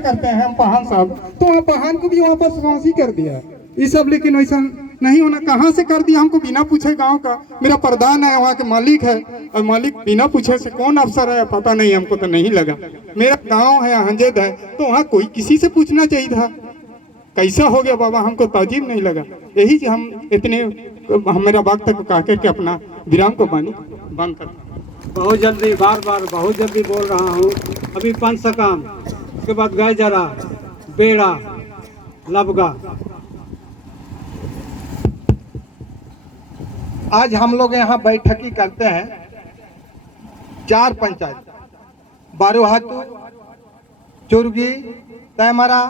करते हैं हम पहान साहब, तो वहाँ पहान को भी वापस समासी कर दिया ये सब। लेकिन वैसा नहीं होना, कहाँ से कर दिया हमको बिना पूछे। गांव का मेरा प्रधान है, वहाँ के मालिक है, और मालिक बिना पूछे से कौन अफसर है पता नहीं, हमको तो नहीं लगा। मेरा गांव है हंजेद है, तो वहाँ कोई किसी से पूछना चाहिए था। कैसा हो गया बाबा, हमको ताजीब नहीं लगा। यही कि हम इतने मेरा वक्त तक कह करके अपना विराम को बंद कर। बहुत जल्दी, बार बार बहुत जल्दी बोल रहा हूँ। अभी पंचसकाम, उसके बाद गैजरा, बेड़ा, लबगा। आज हम लोग यहाँ बैठकी करते हैं 4 पंचायत, बारूहातू, चुर्गी, तैमरा,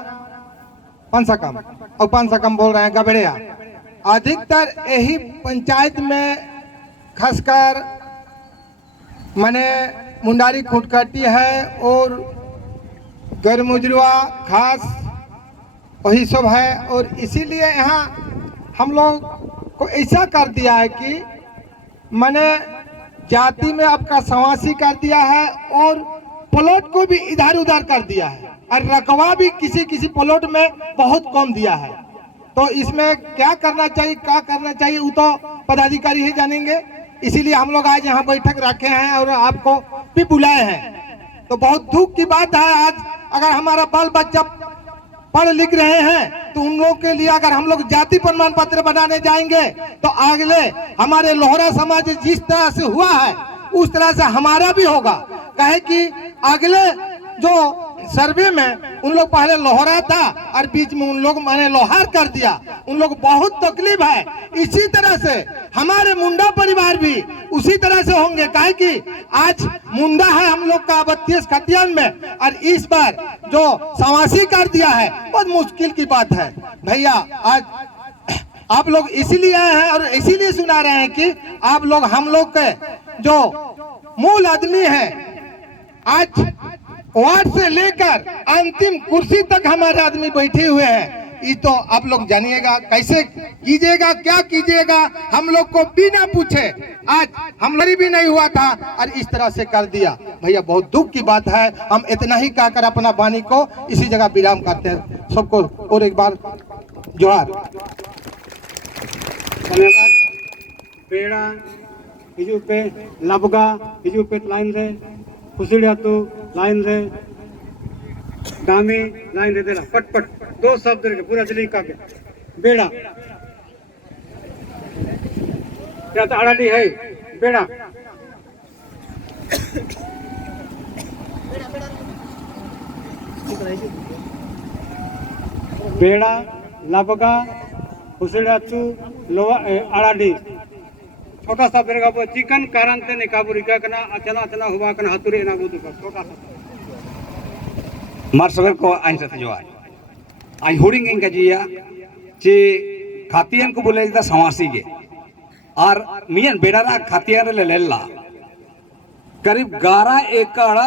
पंचसकम, और पंचसकम बोल रहे हैं गबड़िया। अधिकतर यही पंचायत में खासकर माने मुंडारी खुटकटी है और गरमुजरुआ खास वही सब है। और इसीलिए यहाँ हम लोग को ऐसा कर दिया है कि मैंने जाति में आपका समासी कर दिया है और प्लॉट को भी इधर उधर कर दिया है, और रकबा भी किसी किसी प्लॉट में बहुत कम दिया है। तो इसमें क्या करना चाहिए, क्या करना चाहिए, वो तो पदाधिकारी ही जानेंगे। इसीलिए हम लोग आज यहाँ बैठक रखे हैं और आपको भी बुलाए हैं। तो बहुत दुख की बात है, आज अगर हमारा बाल बच्चा पढ़ लिख रहे हैं तो उन लोगों के लिए अगर हम लोग जाति प्रमाण पत्र बनाने जाएंगे तो अगले हमारे लोहरा समाज जिस तरह से हुआ है उस तरह से हमारा भी होगा। कहे कि अगले जो सर्वे में उन लोग पहले लोहरा था और बीच में उन लोग मैंने लोहार कर दिया, उन लोग बहुत तकलीफ है। इसी तरह से हमारे मुंडा परिवार भी उसी तरह से होंगे। कहे कि आज मुंडा है हम लोग का 32 खतियान में, और इस बार जो समासी कर दिया है बहुत मुश्किल की बात है। भैया आज आप लोग इसीलिए आए हैं और इसीलिए सुना रहे हैं कि आप लोग हम लोग के जो मूल आदमी है, आज वार्ड से लेकर अंतिम कुर्सी तक हमारे आदमी बैठे हुए हैं। ये तो आप लोग जानिएगा, कैसे कीजिएगा, क्या कीजिएगा, हम लोग को बिना पूछे आज हमारी भी नहीं हुआ था और इस तरह से कर दिया। भैया बहुत दुख की बात है। हम इतना ही कहकर अपना वाणी को इसी जगह विराम करते हैं। सबको और एक बार जोहार। धन्यवाद। बेड़ा हिजू पे, लबगा हिजू पे लाइन रे, खुसड़ियातू लाइन रे, दामी लाइन रे देला पट पट 2 शब्द रे पूरा दिल्ली का के बेड़ा क्या तो अड़ाडी है बेड़ा। बेड़ा, लबगा, खुसड़ियातू, लोहा अड़ाडी। छोटा सा बेरगा वो चिकन कारांते ने काबुरी का कना अचना अचना हुआ कना हतुरे ना बुदु का छोटा सा मार सगर को आइन से जो आई होरिंग इंग जिया जे खातियन को बोले दा समासी के और मियन बेडारा खातियन ले लेला करीब 11 एकड़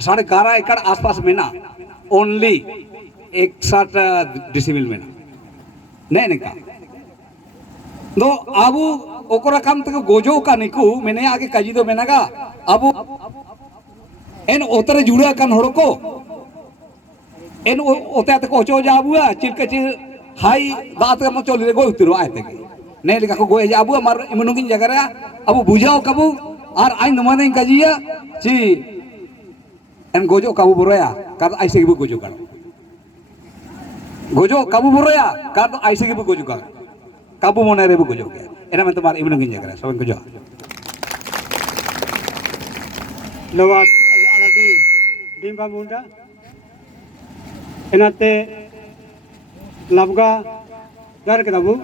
11.5 एकड़ आसपास में ना ओनली 61 डेसिबल में ना नहीं का दो आबू ओकरा काम तक गोजो का निकू मैंने आगे काजी दो मैंने का अब एन ओतरे जुड़ा कन हड़ को एन ओते तक ओचो जाबुआ चिलके चिल हाई दात का मचो ले गो उतरो आए तक ने लिखा को गोए जाबुआ मार इमनुगिन जगह अब बुझाओ कबू और आई नमने काजिया ची एन गोजो काबू बुरोया कर ऐसे की गोजो कर गोजो काबू बुरोया कर ऐसे की गोजो कर काबू मोने रे गोजो के एना में तुम्हारे इमनुगिन जगह सब को जो लवा अड़ाडी डिम्बा मुंडा एनाते लबगा दर के दबू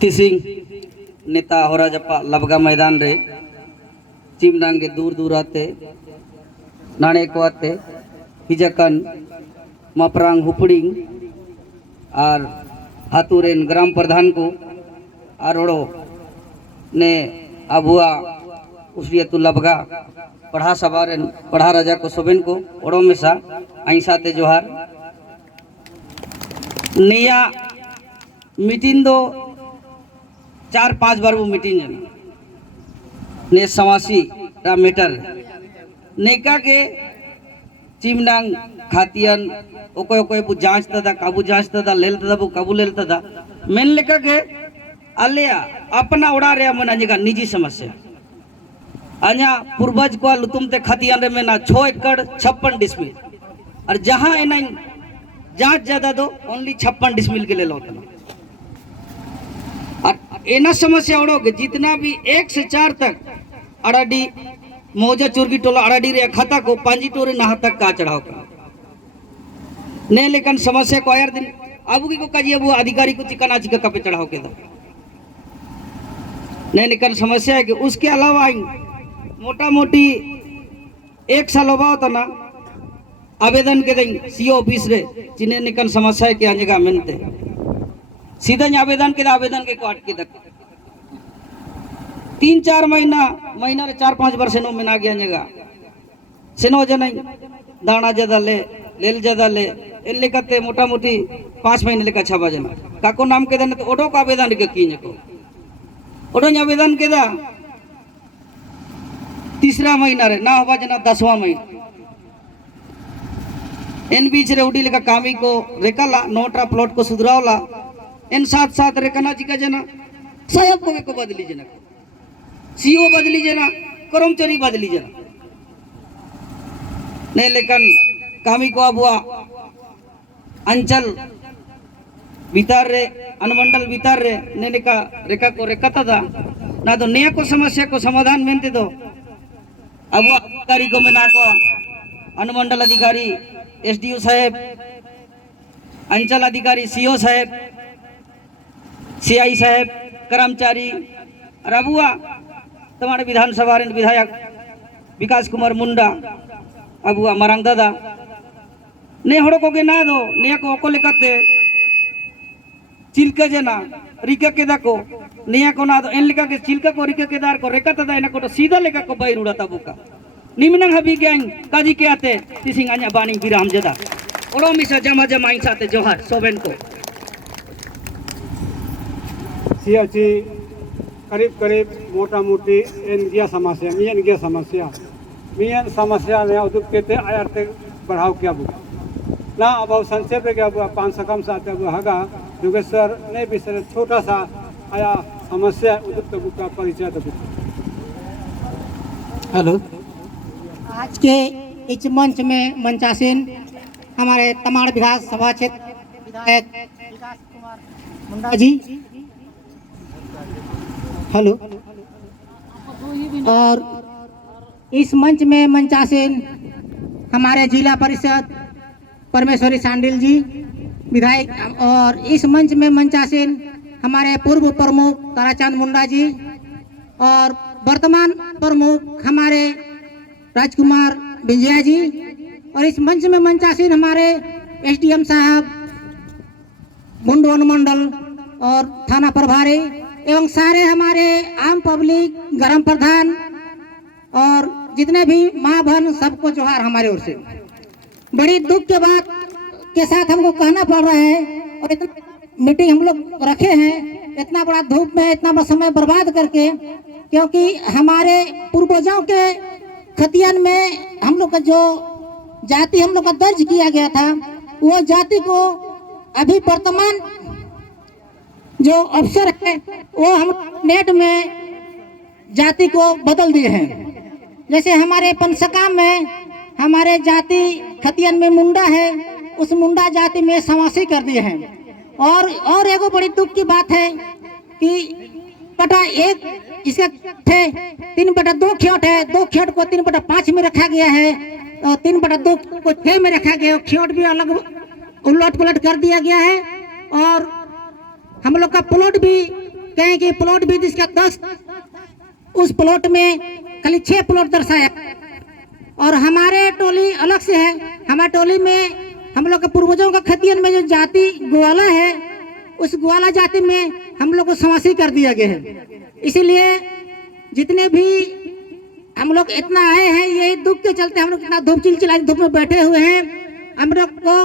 तिसिंग नेता होरा जपा लबगा मैदान रे चिमडांग के दूर दूर आते नाने को आते हिजकन मपरांग हुपड़िंग और हाथुरेन ग्राम प्रधान को आरोड़ो ने अबुआ उसरिया तु लबगा पढ़ा सवार पढ़ा राजा को सोबेन को ओड़ो में सा ऐसा ते जोहार निया मीटिंग दो 4-5 बार वो मीटिंग ने समासी रा मेटर नेका के चिमनांग खातियन ओकोय ओकोय बु जांच तदा काबू जांच तदा लेल तदा बु काबू लेल तदा मेन लेका के अलिया अपना उड़ा रे मन अंजगा निजी समस्या अ냐 पूर्वज को लुतुम ते खातियन रे मेना 6 एकड़ 56 डिसमिल और जहां एना जांच ज्यादा दो ओनली 56 डिसमिल के ले लो और एना समस्या उड़ोगे जितना भी 1 से 4 तक अड़ाडी मौजा चुरगी टोला अड़ाडी रे खाता को पांजी टोरे नहा तक का चढ़ाव का ने लेकिन समस्या को आयर दिन अबू की को काजी अबू अधिकारी को चिकना चिका कपे चढ़ाव के दो ने लेकिन समस्या है कि उसके अलावा मोटा मोटी 1 साल होगा होता ना आवेदन के दें सीओ ऑफिस रे जिन्हें निकन समस्या है कि अंजगा मिलते सीधा आवेदन के काट के तक 3-4 महीना रे 4-5 वर्ष नो मिना गया जगह सेनो जन दाना ज्यादा लेल ज्यादा ले इन लेकते मोटा मोटी 5 महीने लेका छबा जना काको नाम के देने तो ओडो का आवेदन के की को ओडो आवेदन के दा 3रा महीना रे ना होबा जना 10वां महीना इन बीच रे उडी लेका कामी को रेकाला नोटरा प्लॉट को सुधरावला इन साथ रेकना चिका जना साहब को बदली जना सीओ बदली जना कर्मचारी बदली जना नहीं लेकिन कामी को अबुआ अंचल भीतर रे अनुमंडल भीतर रे ने का रेखा को रेखा था ना तो नया को समस्या को समाधान मेनते दो अब अधिकारी को में ना को अनुमंडल अधिकारी एसडीओ साहब अंचल अधिकारी सीओ साहब सीआई साहब कर्मचारी और अबुआ तुम्हारे विधानसभा विधायक विकास कुमार मुंडा अबुआ मरंग दादा ने हड़ो को ना दो ने को लेकाते चिल्का जना रिका के दाको ने को ना दो इन लेका के चिल्का को रिका के दार को रेका तदा इन को तो सीधा लेका को बाई रुड़ाता बुका निमिनंग हबी गैंग काजी के आते तिसिंग अन्या बानी बिराम जदा ओड़ो मिसा जमा जमा इन साथे जोहार सोबेन को सियाची करीब मोटा मोटी इन गया समस्या मियन समस्या में उदुप के ते आयर ते बढ़ाव क्या बुका ना अब संक्षेप क्या बुआ 500 कम साथ अब हगा योगेश्वर ने भी सर छोटा सा आया समस्या उदुप ते बुका परिचय ते बुका हेलो आज के इस मंच में मंचासीन हमारे तमाड़ विधानसभा क्षेत्र विधायक विकास कुमार मुंडा जी हेलो और इस मंच में मंचासीन हमारे जिला परिषद परमेश्वरी सांडिल जी विधायक और इस मंच में मंचासीन हमारे पूर्व प्रमुख ताराचंद मुंडा जी और वर्तमान प्रमुख हमारे राजकुमार बिंजिया जी और इस मंच में मंचासीन हमारे एसडीएम साहब बुंडू अनुमंडल और थाना प्रभारी एवं सारे हमारे आम पब्लिक ग्राम प्रधान और जितने भी माँ बहन सबको जोहार हमारे ओर से। बड़ी दुख के बात के साथ हमको कहना पड़ रहा है और इतना मीटिंग हम लोग रखे हैं इतना बड़ा धूप में इतना बड़ा समय बर्बाद करके क्योंकि हमारे पूर्वजों के खतियन में हम लोग का जो जाति हम लोग का दर्ज किया गया था वो जाति को अभी वर्तमान जो अफसर है वो हम नेट में जाति को बदल दिए हैं। जैसे हमारे पंचकाम में हमारे जाति खतियन में मुंडा है उस मुंडा जाति में समासी कर दिए हैं और एगो बड़ी दुख की बात है कि बटा 1 इसका थे 3/2 खेत है 2 खेत को 3/5 में रखा गया है और 3/2 को 6 में रखा गया खेत भी अलग उलट पलट कर दिया गया है और हम लोग का प्लॉट भी कहें कि प्लॉट भी जिसका 10 उस प्लॉट में खाली 6 प्लॉट दर्शाया और हमारे टोली अलग से है। हमारे टोली में हम लोग के पूर्वजों का खतियन में जो जाति ग्वाला है उस ग्वाला जाति में हम लोग को समासी कर दिया गया है। इसीलिए जितने भी हम लोग इतना आए हैं यही दुख के चलते हम लोग इतना धूप चिलचिला धूप में बैठे हुए हैं। हम लोग को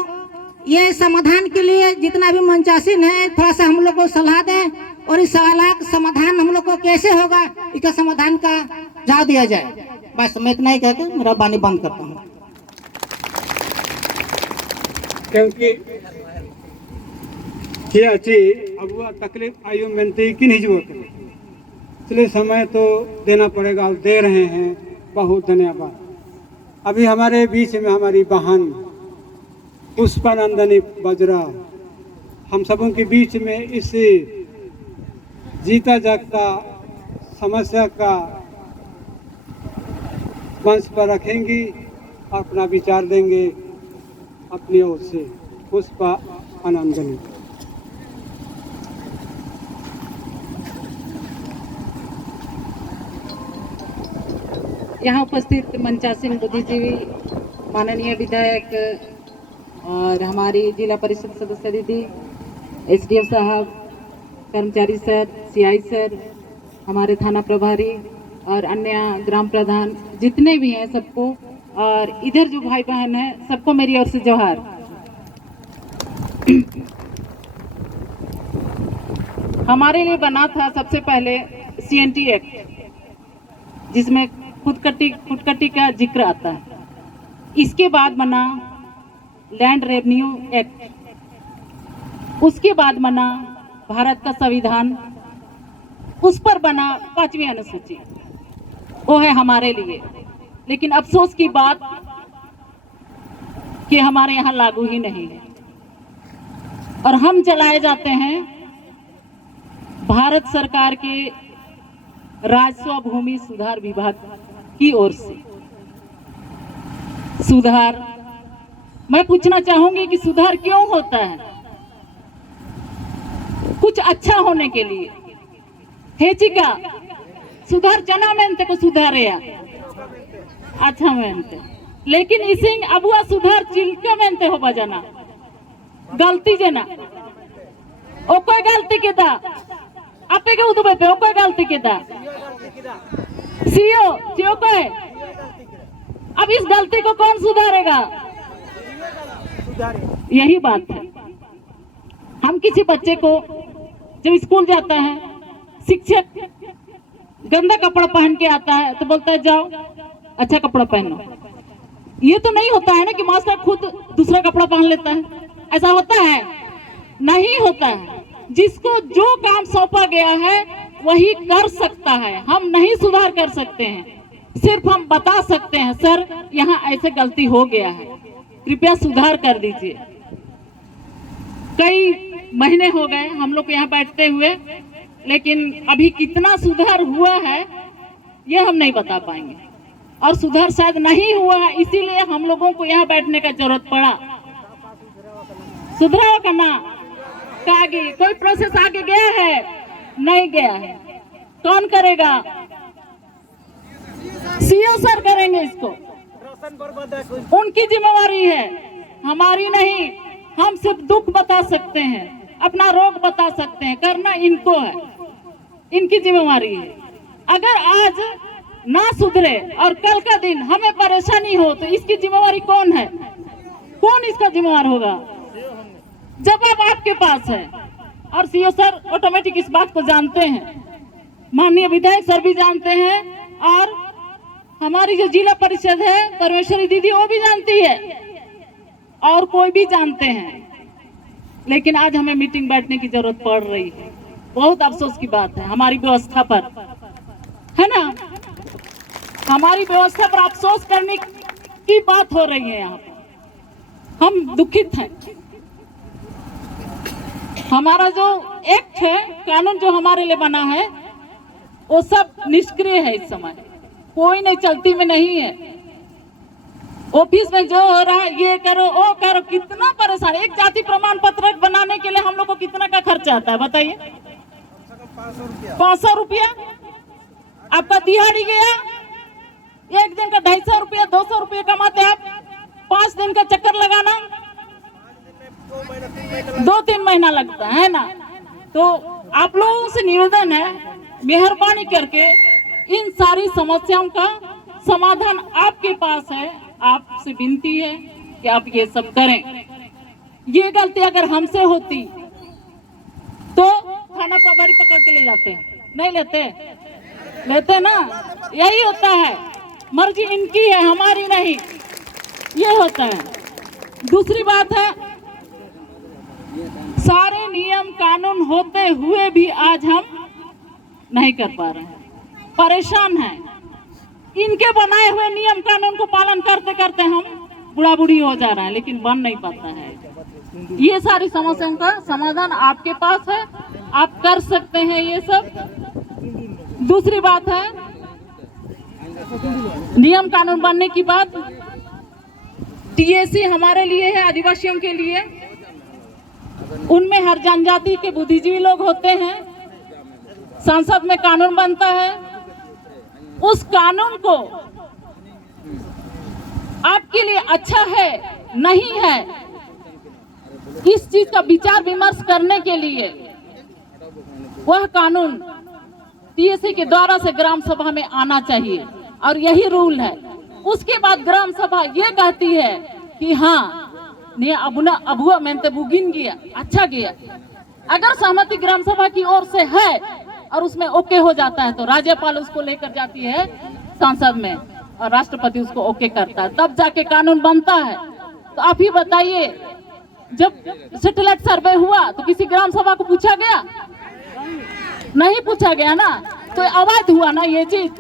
ये समाधान के लिए जितना भी मंचासीन है थोड़ा सा हम लोग को सलाह दें और इस सवाल का समाधान हम लोग को कैसे होगा इसका समाधान का सुझाव दिया जाए। बस मैं इतना ही कहकर मेरा वाणी बंद करता हूँ। क्योंकि ये अच्छी अब वह तकलीफ आयु मेहनती की नहीं जरूरत है, इसलिए समय तो देना पड़ेगा और दे रहे हैं। बहुत धन्यवाद। अभी हमारे बीच में हमारी बहन पुष्पानंदनी बजरा हम सबों के बीच में इस जीता जागता समस्या का मंच पर रखेंगी, अपना विचार देंगे अपनी ओर से। पुष्पा आनंदनी। यहाँ उपस्थित मंचासीन बुद्धिजीवी, माननीय विधायक और हमारी जिला परिषद सदस्य दीदी, एसडीएम साहब, कर्मचारी सर, सीआई सर, हमारे थाना प्रभारी और अन्य ग्राम प्रधान जितने भी हैं सबको, और इधर जो भाई बहन हैं सबको मेरी ओर से जोहार। हमारे लिए बना था सबसे पहले CNT एक्ट, जिसमें खुदकटी का जिक्र आता है। इसके बाद बना लैंड रेवेन्यू एक्ट, उसके बाद बना भारत का संविधान, उस पर बना 5वीं अनुसूची। वो है हमारे लिए, लेकिन अफसोस की बात कि हमारे यहाँ लागू ही नहीं है और हम चलाए जाते हैं भारत सरकार के राजस्व भूमि सुधार विभाग की ओर से। सुधार, मैं पूछना चाहूंगी कि सुधार क्यों होता है? कुछ अच्छा होने के लिए है चिका सुधार जना मेहनत को सुधारे अच्छा मेहनत, लेकिन इसी अबुआ सुधार चिल्का मेहनत हो बजाना गलती जना ओ कोई गलती के दा आपे के उदबे पे ओ कोई गलती के दा सीओ जो कोई। अब इस गलती को कौन सुधारेगा? यही बात है। हम किसी बच्चे को जब स्कूल जाता है, शिक्षक गंदा कपड़ा पहन के आता है तो बोलता है जाओ अच्छा कपड़ा पहनो। ये तो नहीं होता है ना कि मास्टर खुद दूसरा कपड़ा पहन लेता है, ऐसा होता है? नहीं होता है। जिसको जो काम सौंपा गया है वही कर सकता है। हम नहीं सुधार कर सकते हैं, सिर्फ हम बता सकते हैं सर यहाँ ऐसे गलती हो गया है, कृपया सुधार कर दीजिए। कई महीने हो गए हम लोग यहाँ बैठते हुए, लेकिन अभी कितना सुधार हुआ है ये हम नहीं बता पाएंगे, और सुधार शायद नहीं हुआ है इसीलिए हम लोगों को यहाँ बैठने का जरूरत पड़ा। सुधरा करना का आगे कोई प्रोसेस आगे गया है? नहीं गया है। कौन करेगा? सीओ सर करेंगे इसको, उनकी जिम्मेवारी है, हमारी नहीं। हम सिर्फ दुख बता सकते हैं, अपना रोग बता सकते हैं, करना इनको है, इनकी जिम्मेवारी है। अगर आज ना सुधरे और कल का दिन हमें परेशानी हो तो इसकी जिम्मेवारी कौन है? कौन इसका जिम्मेवार होगा? जवाब आपके पास है। और सीओ सर ऑटोमेटिक इस बात को जानते हैं, माननीय विधायक सर भी जानते हैं, और हमारी जो जिला परिषद है परमेश्वरी दीदी वो भी जानती है, और कोई भी जानते हैं। लेकिन आज हमें मीटिंग बैठने की जरूरत पड़ रही है। बहुत अफसोस की बात है हमारी व्यवस्था पर, है ना? हमारी व्यवस्था पर अफसोस करने की बात हो रही है। यहाँ पर हम दुखित हैं। हमारा जो एक्ट है, कानून जो हमारे लिए बना है, वो सब निष्क्रिय है। इस समय कोई नहीं चलती में नहीं है। ऑफिस में जो हो रहा है ये करो वो करो, कितना परेशान। एक जाति प्रमाण पत्र बनाने के लिए हम लोग को कितना का खर्चा आता है बताइए? 500 रुपया। आपका दिहाड़ी गया, एक दिन का 250 रुपया 200 रुपया कमाते आप, 5 दिन का चक्कर लगाना 2-3 महीना लगता है ना? तो आप लोगों से निवेदन है, मेहरबानी करके इन सारी समस्याओं का समाधान आपके पास है। आपसे विनती है कि आप ये सब करें। ये गलती अगर हमसे होती तो थाना प्रभारी पकड़ के ले जाते हैं, नहीं लेते? लेते ना? यही होता है। मर्जी इनकी है, हमारी नहीं, ये होता है। दूसरी बात है, सारे नियम कानून होते हुए भी आज हम नहीं कर पा रहे हैं, परेशान हैं। इनके बनाए हुए नियम कानून को पालन करते करते हम बुढ़ा बूढ़ी हो जा रहे हैं, लेकिन बन नहीं पाता है। ये सारी समस्याओं का समाधान आपके पास है, आप कर सकते हैं ये सब। दूसरी बात है, नियम कानून बनने की बात, टीएसी हमारे लिए है, आदिवासियों के लिए। उनमें हर जनजाति के बुद्धिजीवी लोग होते हैं। संसद में कानून बनता है, उस कानून को आपके लिए अच्छा है नहीं है, इस चीज का विचार विमर्श करने के लिए वह कानून टीएसी के द्वारा से ग्राम सभा में आना चाहिए, और यही रूल है। उसके बाद ग्राम सभा ये कहती है कि हाँ ने अबुआ मेंते बुगिन गया, अच्छा गया। अगर सहमति ग्राम सभा की ओर से है और उसमें ओके हो जाता है तो राज्यपाल उसको लेकर जाती है संसद में और राष्ट्रपति उसको ओके करता है, तब जाके कानून बनता है। तो आप ही बताइए, जब सैटेलाइट सर्वे हुआ तो किसी ग्राम सभा को पूछा गया? नहीं पूछा गया ना, तो अवैध हुआ ना ये चीज।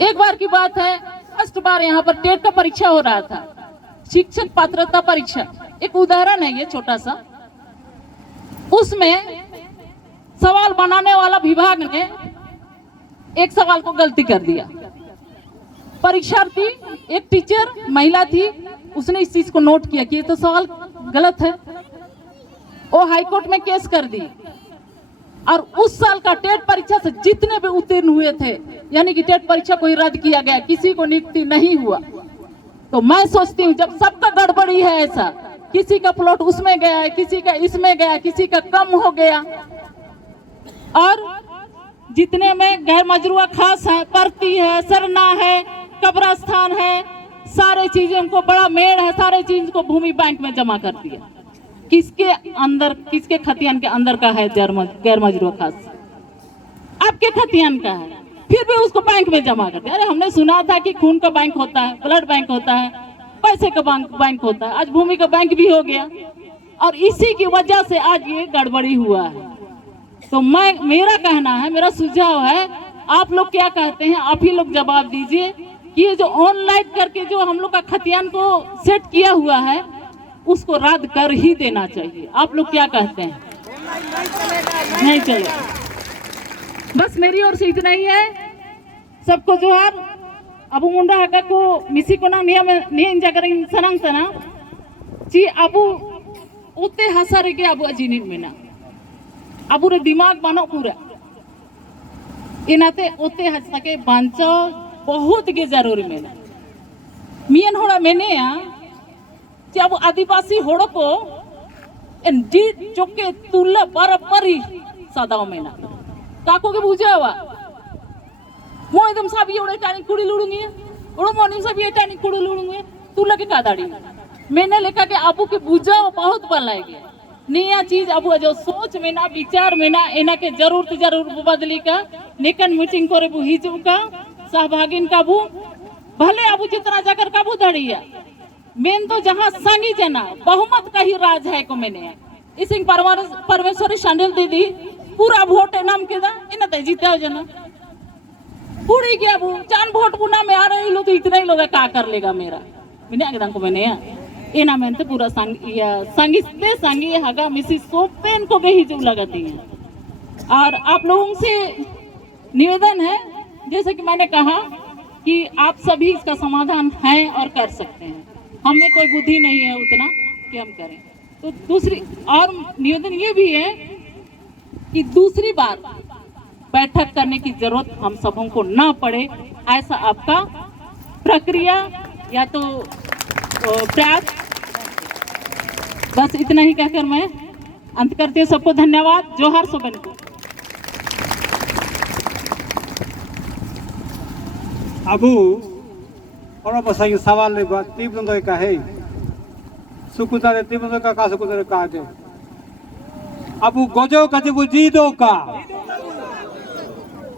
एक बार की बात है, फर्स्ट बार यहाँ पर टेट का परीक्षा हो रहा था, शिक्षक पात्रता परीक्षा। एक उदाहरण है ये छोटा सा। उसमें सवाल बनाने वाला विभाग ने एक सवाल को गलती कर दिया। परीक्षार्थी एक टीचर महिला थी, उसने इस चीज को नोट किया कि ये तो सवाल गलत है। वो हाई कोर्ट में केस कर दी, और उस साल का टेट परीक्षा से जितने भी उत्तीर्ण हुए थे, यानी कि टेट परीक्षा को ही रद्द किया गया, किसी को नियुक्ति नहीं हुआ। तो मैं सोचती हूँ जब सबका गड़बड़ी है ऐसा, किसी का प्लॉट उसमें गया है, किसी का इसमें गया, किसी का कम हो गया, और जितने में गैर मजरूआ खास है, परती है, सरना है, कब्रस्तान है, सारे चीजों को, बड़ा मेड़ है, सारे चीज को भूमि बैंक में जमा कर दिया। किसके अंदर, किसके खतियान के अंदर का है गैर मजरूआ खास? आपके खतियान का है, फिर भी उसको बैंक में जमा कर दिया। अरे हमने सुना था कि खून का बैंक होता है, ब्लड बैंक होता है, पैसे का बैंक होता है, आज भूमि का बैंक भी हो गया, और इसी की वजह से आज ये गड़बड़ी हुआ है। तो मेरा कहना है, मेरा सुझाव है, आप लोग क्या कहते हैं, आप ही लोग जवाब दीजिए कि ये जो ऑनलाइन करके जो हम लोग का खतियान को सेट किया हुआ है, उसको रद्द कर ही देना चाहिए। आप लोग क्या कहते हैं? नहीं चलेगा। बस मेरी ओर से इतना ही है। सबको जोहार। अबू मुंडा हका को मिसी को ना नियम जाकर सनंग सना ची अबू उते हसारे के अबू अजीनिन में ना अबू रे दिमाग बनो पूरा इनाते उते हसा के बांचो बहुत के जरूरी में ना मियन होड़ा मैंने या ची अबू आदिवासी होड़ो को इन जी चुके तुल्ला बराबरी सादाओ में ना काको के बुझा हुआ मो एकदम सब ये उड़े टानी कुड़ी लुड़ूंगी उड़ो मोनी सब ये टानी कुड़ी लुड़ूंगी तू लगे कादाड़ी मैंने लिखा कि अबू के बुझा बहुत बलाएगी नया चीज अबू जो सोच में ना विचार में ना इना के जरूर बदली का निकन मीटिंग करे बु हिजू का सहभागिन का बु भले अबू जितना जाकर काबू धड़िया मेन तो जहाँ संगी जना बहुमत का ही राज है को मैंने इसी परमेश्वरी शांडिल दीदी पूरा वोट नाम के दा इन ते जीते हो जना पूरी गया वो चांद वोट पुना में आ रहे लो तो इतना ही लोग क्या कर लेगा मेरा मैंने आगे को मैंने इना में पूरा संगी हगा मिसी सोपेन को भी हिजू लगाती है। और आप लोगों से निवेदन है जैसे कि मैंने कहा कि आप सभी इसका समाधान है और कर सकते हैं। हमें कोई बुद्धि नहीं है उतना कि हम करें। तो दूसरी और निवेदन ये भी है कि दूसरी बार बैठक करने की जरूरत हम सबों को ना पड़े, ऐसा आपका प्रक्रिया या तो प्रयास। बस इतना ही कहकर मैं अंत करती हूँ। सबको धन्यवाद। जोहार सोबन को अबू और बस ये सवाल ले बात तीब दंदो का है सुकुता रे तीब दंदो का सुकुता रे का के अबू गोजो कजे वो जीदो का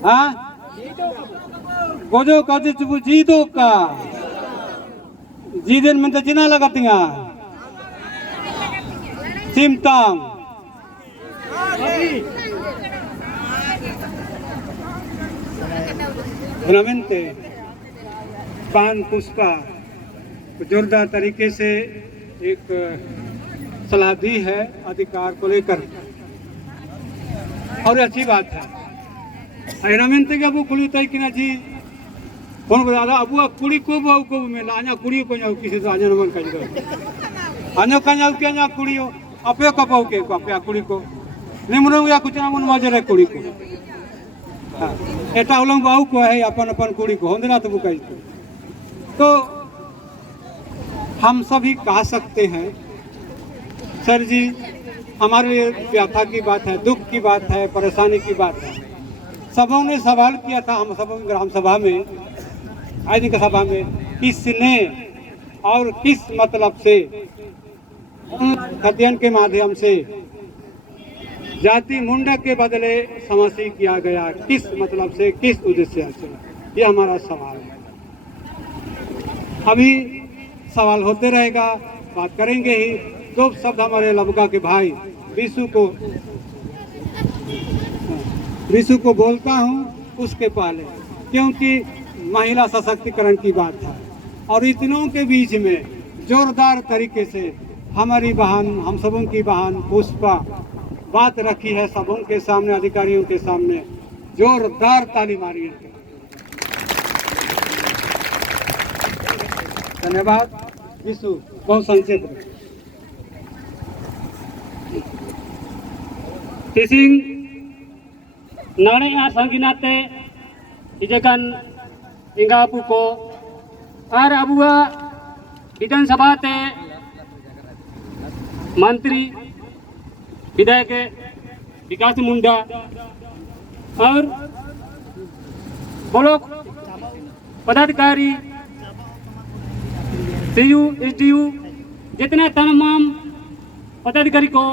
हाँ गोजो का चुबु जीदो का जीदन में तो जिना लगातिया चिमतांग भ्रमंते पान पुष्पा जोरदार तरीके से एक सलाह दी है अधिकार को लेकर और अच्छी बात है रमनते के अबू खुली तय कि ना जी कौन बता अबू कुड़ी को बहु को में आना कुड़ी को जाओ किसी से आना मन कर दो आना का जाओ क्या ना कुड़ी हो अपे का बहु के को अपे कुड़ी को निमनो या कुछ ना मन मजे रे कुड़ी को हां एटा उलंग बहु को है अपन अपन कुड़ी को होंदना तो बुकाई तो हम सभी कह सकते हैं सर जी हमारे लिए व्यथा की बात है, दुख की बात है, परेशानी की बात है। सबों ने सवाल किया था हम सबों ग्राम सभा में आयोजित सभा में किसने और किस मतलब से अध्ययन के माध्यम से जाति मुंडा के बदले समासी किया गया, किस मतलब से, किस उद्देश्य से, ये हमारा सवाल है। अभी सवाल होते रहेगा, बात करेंगे ही। दो शब्द हमारे लबगा के भाई विशु को बोलता हूँ उसके पहले, क्योंकि महिला सशक्तिकरण की बात है और इतनों के बीच में जोरदार तरीके से हमारी बहन, हम सबों की बहन पुष्पा बात रखी है सबों के सामने, अधिकारियों के सामने। जोरदार ताली मारिए। धन्यवाद विशु, बहुत संक्षेप में। टिसिंग नाणे आर संगिनाते इजेकन इंगापू को आर अबुआ विधानसभा ते मंत्री विधायक विकास मुंडा और ब्लॉक पदाधिकारी सीयू एसडीयू जितने तमाम पदाधिकारी को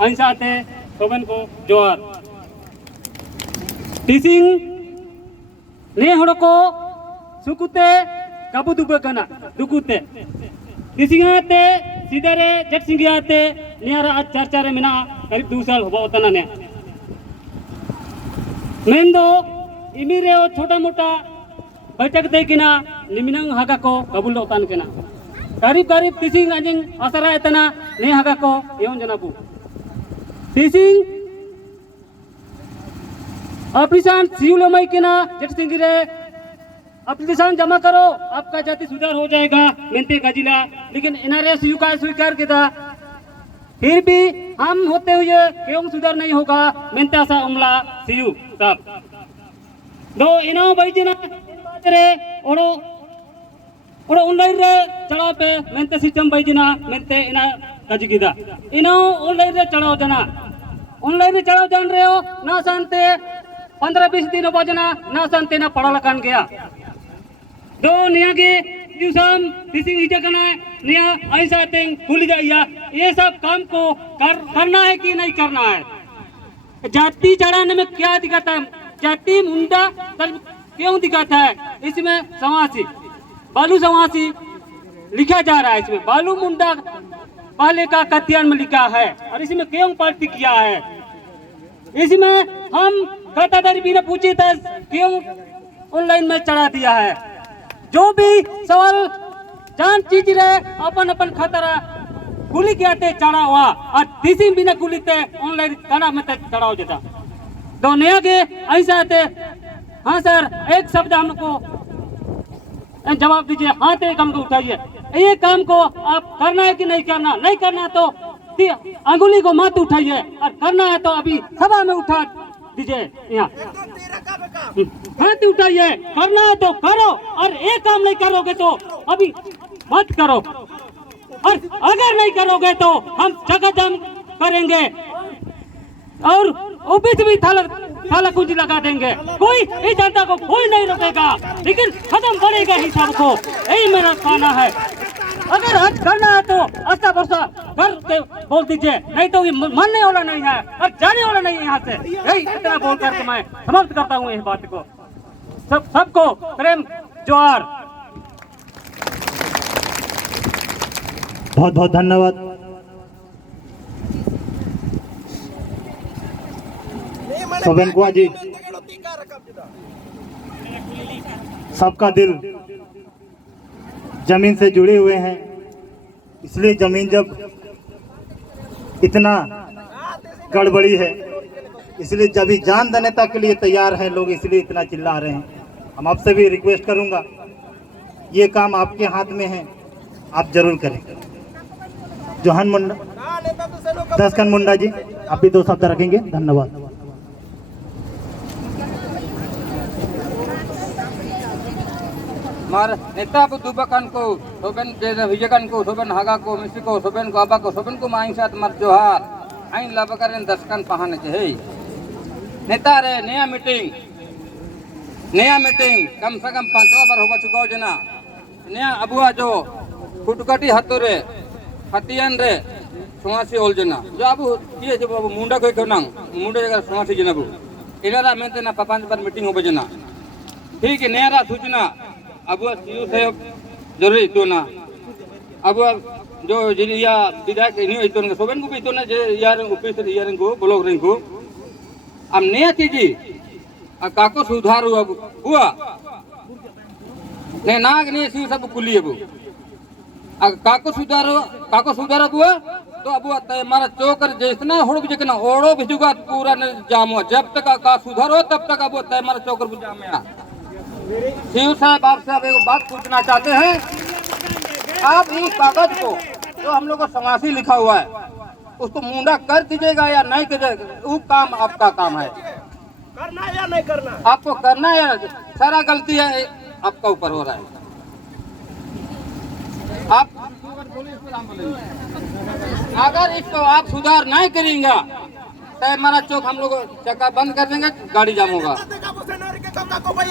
अहिंसा थे सोबन को जोहार। टिसिंग ने हड़ को सुकुते काबू दुबे कना दुकुते टिसिंगाते सीधे जट सिंगियाते नियारा आज चर्चा रे मिना करीब 2 साल होबा होता ने मेंदो इमिरे छोटा मोटा बैठक दे किना निमिनंग हागा को कबूल होतान केना करीब करीब टिसिंग अंजिंग असरा एतना ने हागा को एवं जनाबू टिसिंग ऑपरेशन सीउलमई केना जट सिंगिरे एप्लीकेशन जमा करो, आपका जाति सुधार हो जाएगा मेंते गजिला। लेकिन इनारे स्वीकार किया, फिर भी हम होते हुए क्यों सुधार नहीं होगा मेंते आशा उमला सीयू साहब दो इनो बैजना रे ओड़ो ओड़ो ऑनलाइन रे चढ़ाव पे मेंते सिस्टम बैजना मेंते इना गजिदा इनो ऑनलाइन रे चढ़ाव जना ऑनलाइन रे चढ़ाव जान रहे हो ना शांते 15-20 दिन बजना ना शांते ना पढ़ा लकान गया दो निया के दिवसम टिसिंग हिजा करना है निया ऐसा तेंग भूल जाइया। ये सब काम को करना है कि नहीं करना है। जाति चढ़ाने में क्या दिक्कत है, जाति मुंडा क्यों दिक्कत है? इसमें समासी बालू समासी लिखा जा रहा है, इसमें बालू मुंडा पहले का कथियान में लिखा है और इसमें क्यों पार्टी किया है। इसमें हम खातादारी भी ने पूछी था क्यों ऑनलाइन में चढ़ा दिया है। जो भी सवाल जान चीज रहे अपन अपन खतरा गुली के आते चढ़ा हुआ और टिसिंग बिना गुली ते ऑनलाइन काना में चढ़ाओ देता तो नया के ऐसा आते। हाँ सर, एक शब्द हमको जवाब दीजिए, हाँ तो एक हमको उठाइए, ये काम को आप करना है कि नहीं करना? नहीं करना तो अंगुली को मत उठाइए और करना है तो अभी सभा में उठा दीजिए। यहाँ हाथ उठाइए, करना है तो करो और एक काम नहीं करोगे तो अभी मत करो और अगर नहीं करोगे तो हम जगह जाम करेंगे और ऑफिस भी थाला कुंजी लगा देंगे। कोई इस जनता को कोई नहीं रोकेगा, लेकिन खत्म करेगा ही सबको। यही मेरा कहना है। अगर हज करना है तो अच्छा वर्षा कर बोल दीजिए, नहीं तो ये मानने वाला नहीं है और जाने वाला नहीं है यहाँ से। यही इतना बोल करके मैं समाप्त करता हूँ इस बात को। सबको प्रेम जोहार। बहुत बहुत धन्यवाद। शोभन कुआ जी, सबका दिल जमीन से जुड़े हुए हैं, इसलिए जमीन जब इतना गड़बड़ी है, इसलिए जब भी जान देने तक के लिए तैयार हैं लोग, इसलिए इतना चिल्ला रहे हैं। हम आपसे भी रिक्वेस्ट करूंगा, ये काम आपके हाथ में है, आप जरूर करें। जोहन मुंडा, दसकन मुंडा जी, आप भी 2 शब्द रखेंगे। धन्यवाद। मार नेता दुबकन को सोबेन विजयकन को सोबेन हागा को मिसी को सोबेन को अबा को सोबेन को माइन साथ मर जोहार आइन लबकरन दसकन पहाने चाहिए। नेता रे नया मीटिंग कम से कम 5 बार होगा चुका जना नया अबुआ जो फुटकटी हतुरे हतियन रे समासी ओल जना जो अबु ये जो बाबू मुंडा कोई करना मुंडा जगह समासी जना बु इनारा मेंते ना 5 बार मीटिंग हो बजना ठीक है। नया सूचना अब सीयू से जरूरी तो ना अब जो जिलिया विधायक इन्हीं तो ना सोबेन को भी तो ना जे यार ऑफिस यार को ब्लॉक रिंग को अब नया चीजी काको सुधार हुआ ने नाग ने सीयू सब कुली अब काको सुधार हुआ तो अब हमारा चौकर जितना होड़ जितना ओड़ो भिजुगा पूरा जाम हुआ। जब तक का सुधार हो तब तक अब हमारा चौकर भी जाम है। सीयू साहब आपसे अब एक बात पूछना चाहते हैं, आप इस कागज को जो हम लोग को समासी लिखा हुआ है उसको मुंडा कर दीजिएगा या नहीं कीजिएगा, वो काम आपका काम है, करना या नहीं करना आपको करना है। सारा गलती है आपका ऊपर हो रहा है। आप अगर इसको आप सुधार नहीं करेंगे तो हमारा चौक हम लोग चक्का बंद कर देंगे, गाड़ी जाम होगा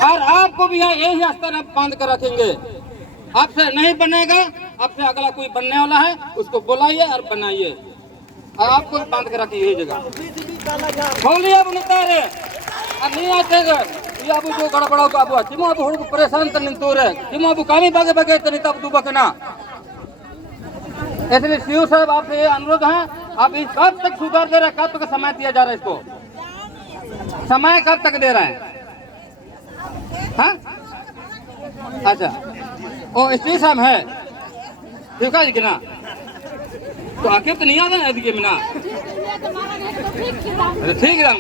और आपको भी यही स्तर बंद कर रखेंगे। आपसे नहीं बनेगा, आपसे अगला कोई बनने वाला है उसको बुलाइए और बनाइए और आपको बंद कर रखिए यही जगह बोलिए। अब नेता रे नहीं आते ये अब जो गड़बड़ा का अब चिमो अब होड़ परेशान तन तो रे चिमो अब कामी भागे भागे तनी तब दुबक ना। इसलिए सीयू साहब आपसे ये अनुरोध है, आप इस कब तक सुधार दे रहे हैं, कब तक समय दिया जा रहा है, इसको समय कब तक दे रहे हैं? हाँ अच्छा ओ इसी साहब है ठीक है कि ना तो आखिर तो नहीं आ रहा है दिखे बिना ठीक है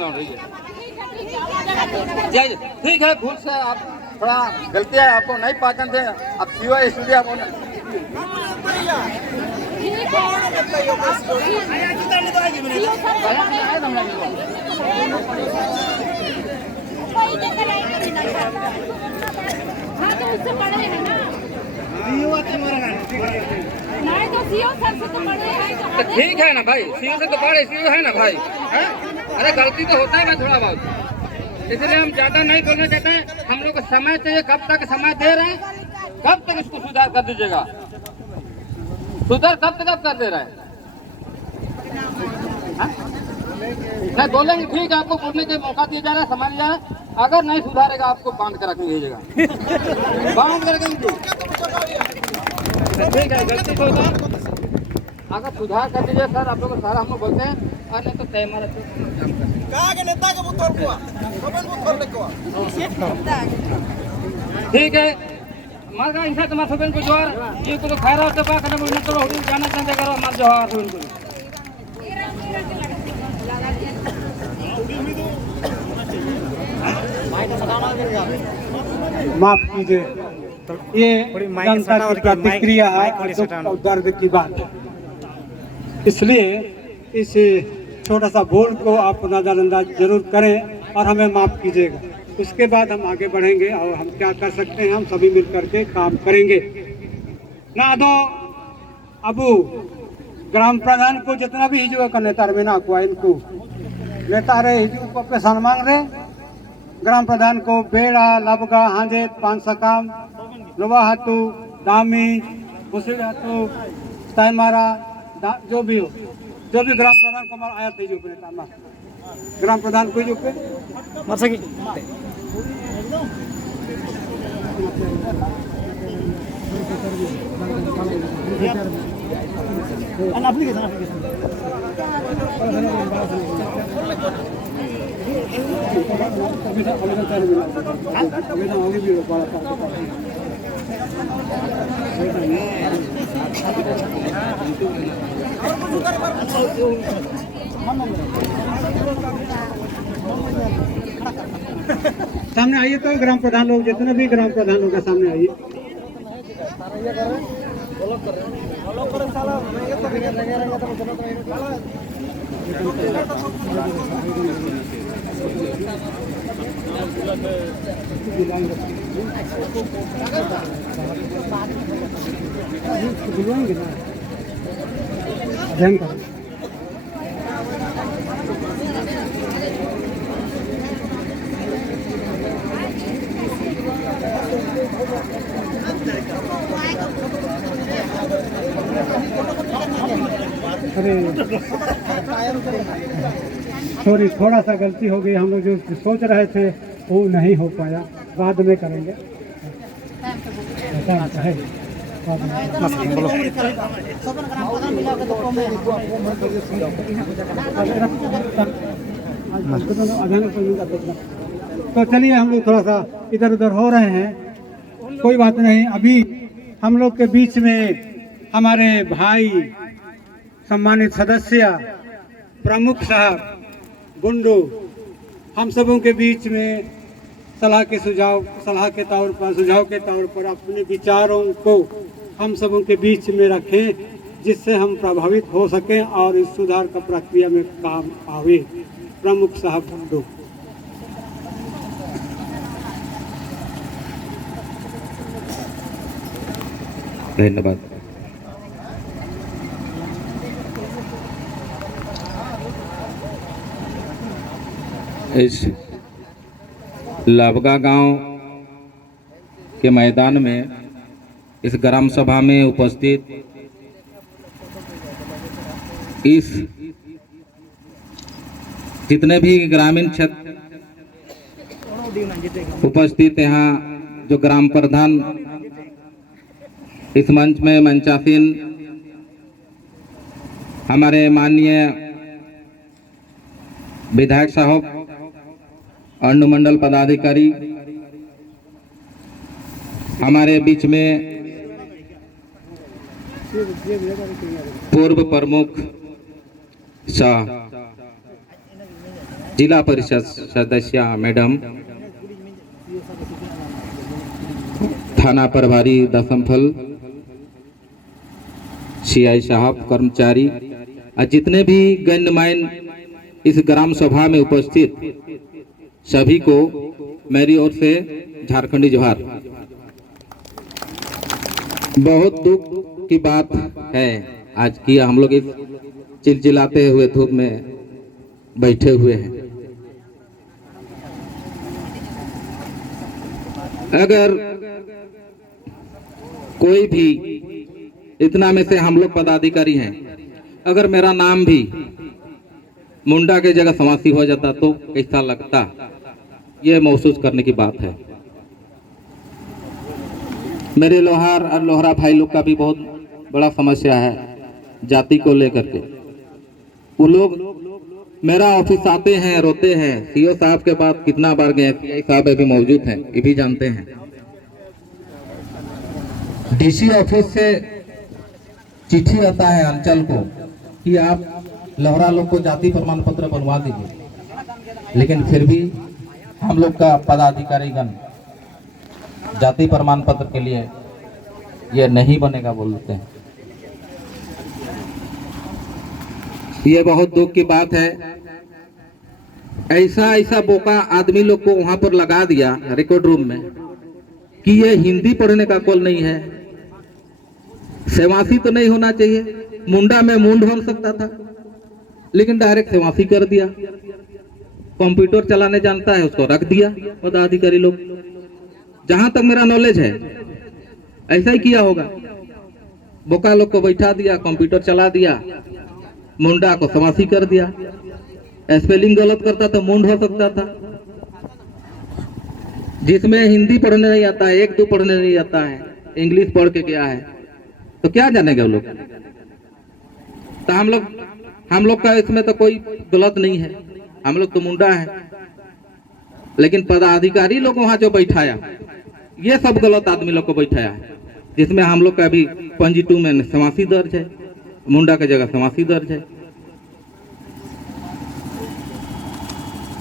ठीक है। भूल से आप थोड़ा गलती है, आपको नहीं पहचान थे, आप सीओ स्टूडियो आप ठीक है ना भाई, सीओ से तो बड़े सीओ है ना भाई है? अरे गलती तो होता है ना थोड़ा बहुत, इसलिए हम ज्यादा नहीं बोलना चाहते हैं। हम लोग को समय चाहिए, कब तक समय दे रहे हैं, कब तक इसको सुधार कर दीजिएगा, सुधार कब तक आप कर दे रहे हैं? नहीं बोलेंगे ठीक है, आपको बोलने का मौका दिया जा रहा है, समय दिया जा रहा है, अगर नहीं सुधारेगा आपको बांध कर रखने दीजिएगा बांध कर ठीक है। गलती तो होता है, अगर सुधार कर दीजिए सर, आप लोग सारा हम लोग बोलते हैं और नहीं तो तय हमारा ठीक है। मार्गा इंसा तुम्हारे सोबेन को जोहार ये को खैर होते पा करने मुझे तो होड़ी जाना चाहते करो मार जोहार सोबेन को माफ कीजिए, ये जनता की प्रतिक्रिया है और दर्द की बात है, इसलिए इस छोटा सा भूल को आप नजरअंदाज जरूर करें और हमें माफ कीजिएगा। उसके बाद हम आगे बढ़ेंगे और हम क्या कर सकते हैं, हम सभी मिल करके काम करेंगे। ना दो अबू ग्राम प्रधान को जितना भी हिजुआ का नेता रमेना को इनको नेता रहे हिजू पे सम्मान रहे, ग्राम प्रधान को बेड़ा लबगा हांजेत पानसकाम नवा हाथू दामी मुसीर हाथू ताइमारा जो भी हो, जो भी ग्राम प्रधान को हमारा आया थे जो नेता ग्राम प्रधान को जो पे सामने आइए तो ग्राम प्रधान लोग, जितने भी ग्राम प्रधान लोग हैं सामने आइए। ध्यान करो। अरे सॉरी, थोड़ा सा गलती हो गई। हम लोग जो सोच रहे थे वो नहीं हो पाया, बाद में करेंगे। ऐसा है तो चलिए, हम लोग थोड़ा सा इधर उधर हो रहे हैं, कोई बात नहीं। अभी हम लोग के बीच में हमारे भाई सम्मानित सदस्य प्रमुख साहब गुंडू हम सबों के बीच में सुझाव के तौर पर अपने विचारों को हम सबों के बीच में रखें, जिससे हम प्रभावित हो सकें और इस सुधार का प्रक्रिया में काम आवे। प्रमुख साहब गुंडू। धन्यवाद। इस लाबगा गांव के मैदान में इस ग्राम सभा में उपस्थित इस जितने भी ग्रामीण क्षेत्र उपस्थित यहाँ जो ग्राम प्रधान इस मंच में मंचासीन हमारे माननीय विधायक साहब, अनुमंडल पदाधिकारी, हमारे बीच में पूर्व प्रमुख शाह, जिला परिषद सदस्य मैडम, थाना प्रभारी दसमफल, सीआई साहब, कर्मचारी और जितने भी गणमान्य इस ग्राम सभा में उपस्थित सभी को मेरी ओर से झारखंडी जोहार। बहुत दुख की बात है आज की हम लोग इस चिलचिलाते हुए धूप में बैठे हुए हैं। अगर कोई भी इतना में से हम लोग पदाधिकारी हैं, अगर मेरा नाम भी मुंडा के जगह समासी हो जाता तो कैसा लगता, ये महसूस करने की बात है। मेरे लोहार और लोहरा भाई लोग का भी बहुत बड़ा समस्या है जाति को लेकर के। वो लोग मेरा ऑफिस आते हैं, रोते हैं। सीओ साहब के पास कितना बार गए, सीआई साहब अभी मौजूद हैं, ये भी जानते हैं। डीसी ऑफिस से चिट्ठी आता है अंचल को कि आप लोहरा लोग को जाति प्रमाण पत्र बनवा दीजिए, लेकिन फिर भी हम लोग का पदाधिकारीगण जाति प्रमाण पत्र के लिए ये नहीं बनेगा बोलते हैं। ये बहुत दुख की बात है। ऐसा बोका आदमी लोग को वहां पर लगा दिया रिकॉर्ड रूम में कि ये हिंदी पढ़ने का कॉल नहीं है, सेवासी तो नहीं होना चाहिए। मुंडा में मुंड बन सकता था, लेकिन डायरेक्ट सेवासी कर दिया। कंप्यूटर चलाने जानता है उसको रख दिया पदाधिकारी लोग। जहां तक मेरा नॉलेज है ऐसा ही किया होगा। बोका लोग को बैठा दिया, कंप्यूटर चला दिया, मुंडा को समासी कर दिया। स्पेलिंग गलत करता तो मुंड हो सकता था। जिसमें हिंदी पढ़ने नहीं आता है, एक दो पढ़ने नहीं आता है, इंग्लिश पढ़ के गया है, तो क्या जानेगा वो लोग। तो हम लोग का इसमें तो कोई गलत नहीं है, हम लोग तो मुंडा है, लेकिन पदाधिकारी लोग वहाँ जो बैठाया ये सब गलत आदमी लोग को बैठाया है, जिसमें हम लोग का अभी पंजी 2 में समासी दर्ज है, मुंडा की जगह समासी दर्ज है।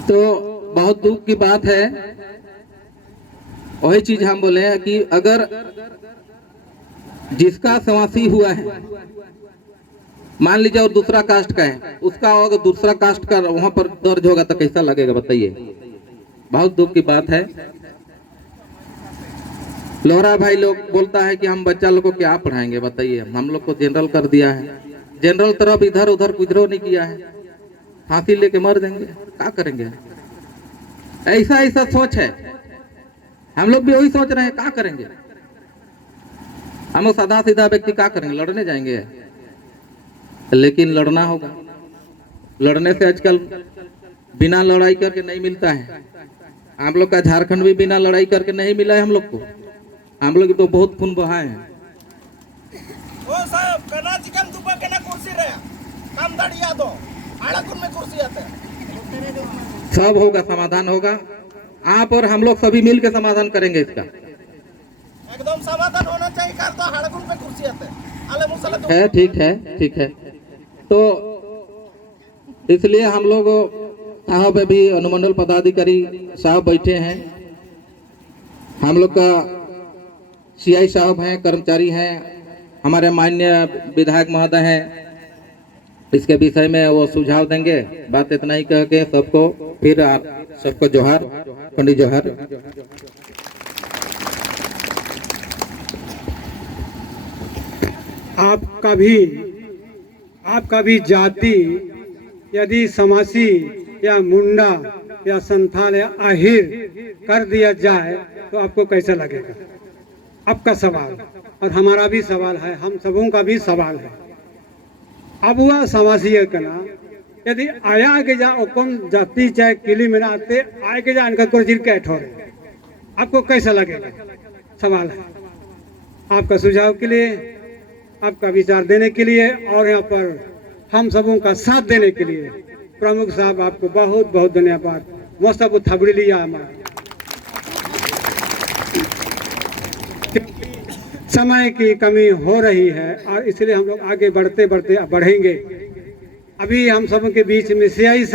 तो बहुत दुख की बात है। वही चीज हम बोले हैं कि अगर जिसका समासी हुआ है, मान लीजिए और दूसरा कास्ट का है, उसका अगर दूसरा कास्ट का वहां पर दर्ज होगा तो कैसा लगेगा बताइए। बहुत दुख की बात है। लोहरा भाई लोग बोलता है कि हम बच्चा लोग को क्या पढ़ाएंगे बताइए, हम लोग को जनरल कर दिया है, जनरल तरफ इधर उधर विद्रोह नहीं किया है, फांसी लेके मर देंगे, क्या करेंगे। ऐसा सोच है, हम लोग भी वही सोच रहे हैं, क्या करेंगे। हम लोग सादा सीधा व्यक्ति क्या करेंगे, लड़ने जाएंगे, लेकिन लड़ना होगा। लड़ने से आजकल बिना लड़ाई करके नहीं मिलता है। हम लोग का झारखंड भी बिना लड़ाई करके नहीं मिला है हम लोग को, हम लोग तो बहुत खून बहाए हैं। सब होगा, समाधान होगा। आप और हम लोग सभी मिल के समाधान करेंगे इसका। एकदम समाधान होना चाहिए। कर तो हाड़कुन पे कुर्सी आते है, ठीक है, ठीक है। तो इसलिए हम लोग साहब अभी अनुमंडल पदाधिकारी साहब बैठे हैं, हम लोग का सीआई साहब हैं, कर्मचारी हैं, हमारे माननीय विधायक महोदय हैं, इसके विषय में वो सुझाव देंगे। बात इतना ही कह के सबको फिर आप सबको जोहार, पंडित जोहार। आपका भी जाति यदि समासी या मुंडा या संथाल या आहिर कर दिया जाए तो आपको कैसा लगेगा। आपका सवाल और हमारा भी सवाल है, हम सबों का भी सवाल है। अब हुआ समासी कना यदि आया के जा कौन जाति चाहे किली में आते आए के जा इनका कुर्सी के ठोरे, आपको कैसा लगेगा, सवाल है। आपका सुझाव के लिए, आपका विचार देने के लिए और यहाँ पर हम सबों का साथ देने के लिए प्रमुख साहब आपको बहुत बहुत धन्यवाद। मस्त थबड़ी लिया हमारा। समय की कमी हो रही है और इसलिए हम लोग आगे बढ़ते बढ़ेंगे। अभी हम सबों के बीच में सीआई